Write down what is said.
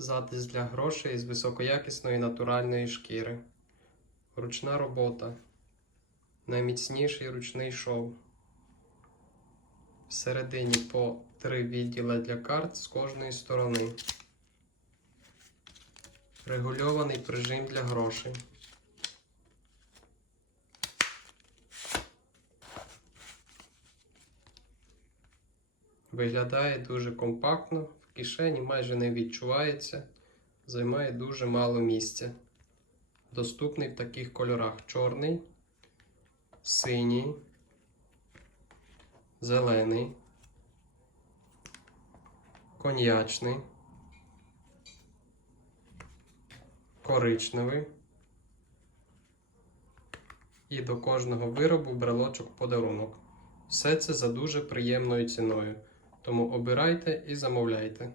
Затис для грошей з високоякісної натуральної шкіри. Ручна робота. Найміцніший ручний шов. Всередині по три відділа для карт з кожної сторони. Регульований прижим для грошей. Виглядає дуже компактно, кишені майже не відчувається, займає дуже мало місця. Доступний в таких кольорах: чорний, синій, зелений, коньячний, коричневий. І до кожного виробу брелочок подарунок. Все це за дуже приємною ціною. Тому обирайте і замовляйте.